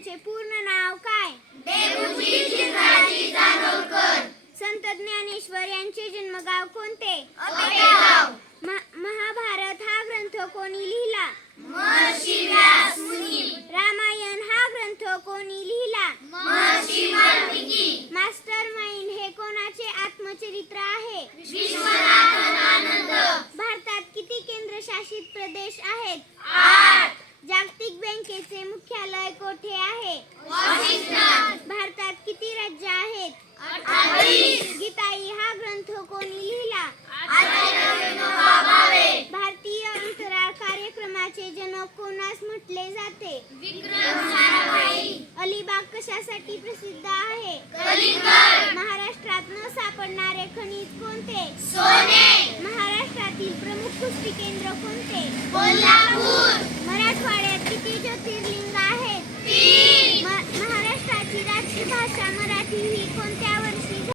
यांचे पूर्ण नाव काय? डेबुजी चित्राजी जानोरकर. संत ज्ञानेश्वर यांचे जन्मगाव कोणते? अपेगाव. महाभारत हा ग्रंथ कोणी लिहिला? महर्षी व्यास मुनी. रामायण हा ग्रंथ कोणी लिहिला? महर्षी वाल्मिकी. मास्टर माइंड हे कोणाचे आत्मचरित्र आहे? विश्वनाथन आनंद. भारतात किती केंद्रशासित प्रदेश आहेत? 8. जागतिक बँकेचे मुख्यालय कोठे आहे? वॉशिंग्टन. भारतात किती राज्य आहेत? 28. गीताई हा ग्रंथ कोणी लिहिला? आचार्य विनोबा भावे. भारतीय अंतराळ कार्यक्रमाचे जनक कोणास म्हटले जाते? विक्रम साराभाई. अलिबाग कशासाठी प्रसिद्ध आहे? कलिंगड. महाराष्ट्रात न सापडणारे खनिज कोणते? सोने. महाराष्ट्रातील प्रमुख कुस्ती केंद्र कोणते? कोल्हापूर. मराठवाड्यात किती ज्योतिर्लिंग